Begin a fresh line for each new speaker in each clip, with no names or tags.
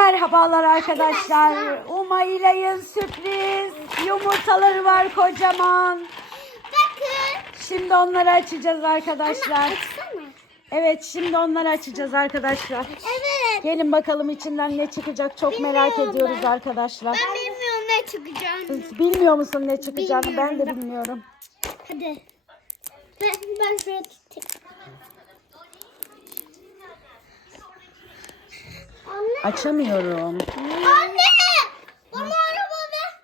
Merhabalar arkadaşlar. Uma İlay'ın sürpriz yumurtaları var kocaman.
Bakın.
Şimdi onları açacağız arkadaşlar. Evet şimdi onları açacağız arkadaşlar.
Evet.
Gelin bakalım içinden ne çıkacak çok merak
Bilmiyorum
ediyoruz
ben.
arkadaşlar.
Ben bilmiyorum ne çıkacağını.
Bilmiyor musun ne çıkacağını? Ben de
Bilmiyorum
bilmiyorum.
Hadi. Ben, ben şuraya tutayım. Anne.
Açamıyorum.
Anne. Bana araba ver.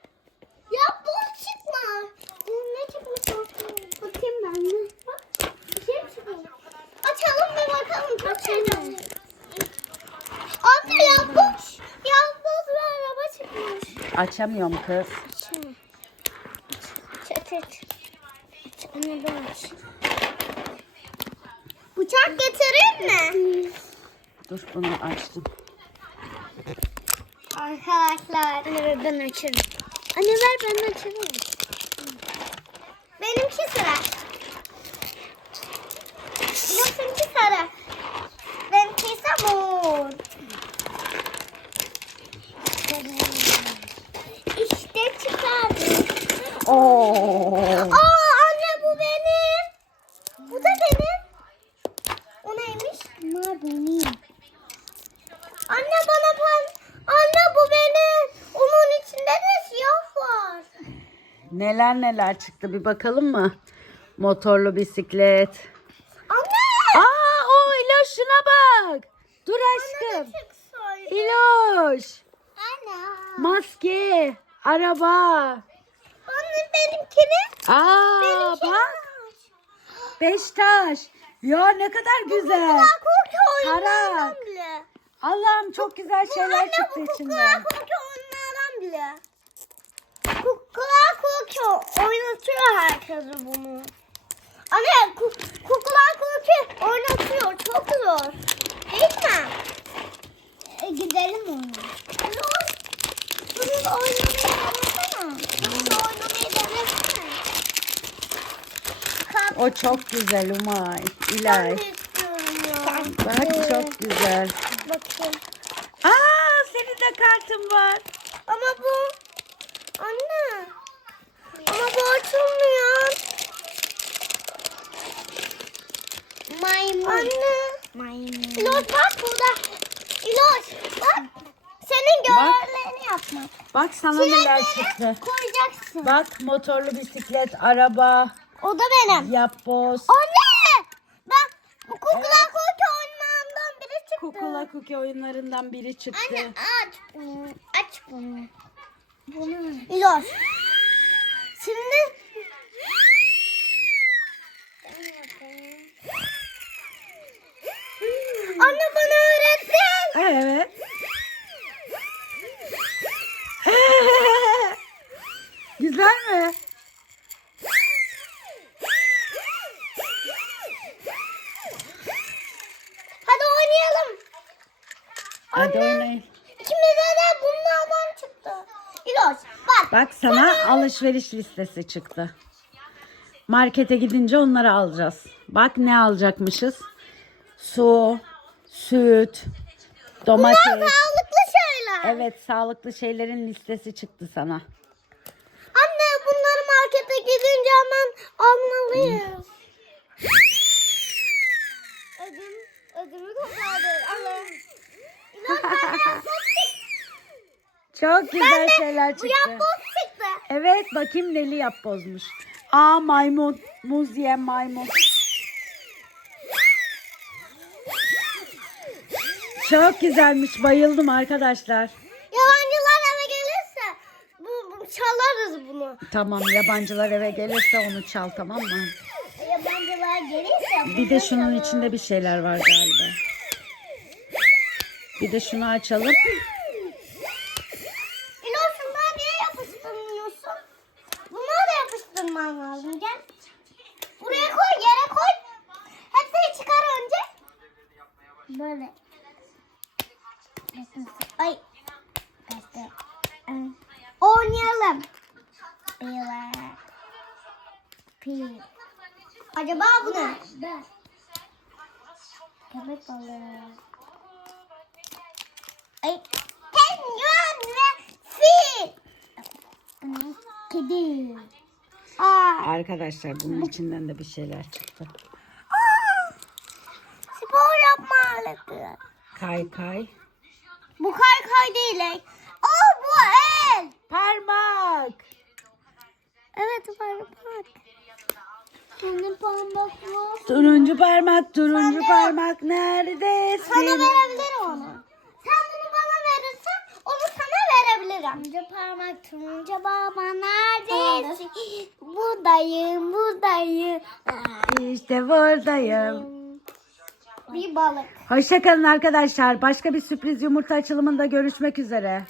Ya bu çıkma. Ne çıkmış? Bakayım ben de. Bak. Bir şey mi? Açalım bir bakalım. Açalım. Anne ya bu. Ya bu araba çıkmış.
Açamıyorum kız.
Çat çat. Anne dur aç. Bıçak getireyim mi?
Dur bunu açtım.
Arkadaşlar. Anne ver ben açarım. Anne ver ben açarım. Benimki sıra. Benimki sarı. Benimki ise mor. İşte çıkardım.
Oo.
Aa anne bu benim. Bu da benim. O neymiş? Bu benim. Anne bana ben. Anne bu benim. Onun içinde de siyah var.
Neler neler çıktı bir bakalım mı? Motorlu bisiklet.
Anne.
Aa o İloş şuna bak. Dur aşkım. İloş.
Anne.
Maske. Araba.
Anne benimkini.
Aa
Benimkini.
bak. Beş taş. Ya ne kadar güzel.
Kukla oyunlardan
Tarak. Allah'ım çok güzel şeyler
Anne
çıktı
bu kukla
içinden.
kuki oyunlardan bile. Kukla kuki oynatıyor herkesi bunu. Anne ku, kukla kuki oynatıyor. Çok zor. Değil mi? E, gidelim ona. Zor. Bunu oynamayı denesene. Bunu oynamayı denesene. Kap-
O çok güzel Umay. İlay. Bak çok güzel.
Bakın.
Aa senin de kartın var.
Ama bu anne. Ama bu açılmıyor. Maymun. Anne. Maymun. İloş bak burada. İloş bak. Senin görevlerini yapma.
Bak sana neler çıktı.
Koyacaksın.
Bak motorlu bisiklet, araba,
O da benim.
yapboz,
Anne. Ben bu kukla kuki oyunlarından biri çıktı.
kukula kuki oyunlarından biri çıktı.
Anne aç bunu. Aç bunu. İloş. Şimdi Anne bana öğrettin.
Evet. Güzel mi?
Hadi oynayalım.
Hadi oynayın.
İkimize de bunlardan çıktı. İloş bak.
Sana alışveriş listesi çıktı. Markete gidince onları alacağız. Bak ne alacakmışız? Su, süt,
Bunlar
domates.
sağlıklı şeyler.
Evet sağlıklı şeylerin listesi çıktı sana.
Anne bunları markete gidince hemen almalıyız. ödüm, ödümü kopardı. Anne. İloş benden çıktı.
Çok güzel şeyler
Bu
çıktı.
yapboz çıktı.
Evet bakayım neli yap bozmuş. Aa maymun. Muz yiyen maymun. Çok güzelmiş. Bayıldım arkadaşlar.
Yabancılar eve gelirse bu, bu çalarız bunu.
Tamam yabancılar eve gelirse onu çal tamam mı?
Yabancılar gelirse
Bir de şunun içinde bir şeyler var galiba. Bir de şunu açalım.
Böyle. Ay. Bekle. Oynayalım. Böyle. Pil. Acaba bu ne? Köpek balığı. Ay. penguen ve fil. Kedi. Aa,
Arkadaşlar bunun içinden de bir şeyler çıktı.
Aleti.
Kay kay.
Bu kay kay değil. Aa bu el.
Parmak.
Evet parmak. Senin parmak var.
Turuncu parmak, turuncu parmak neredesin?
Sana verebilirim onu. Sen bunu bana verirsen onu sana verebilirim. Turuncu parmak, turuncu baba neredesin? Buradayım, buradayım.
İşte buradayım.
Bir balık.
Hoşçakalın arkadaşlar. Başka bir sürpriz yumurta açılımında görüşmek üzere.